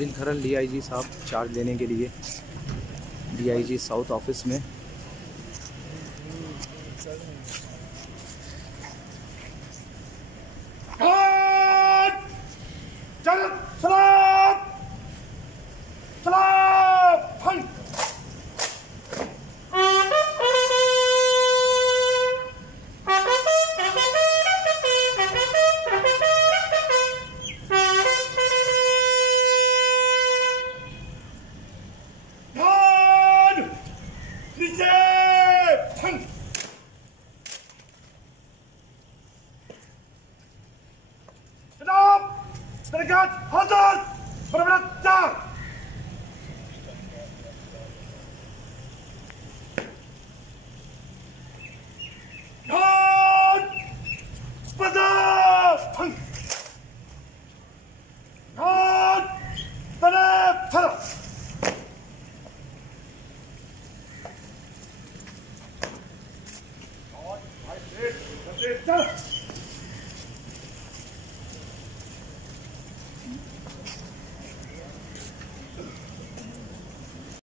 नाजरीन खरल डीआईजी साहब चार्ज लेने के लिए डीआईजी साउथ ऑफिस में। Delegate, hazır! Bıraktar! Yan! Bazar! Yan! Taraf! Hayır, hayır, hayır.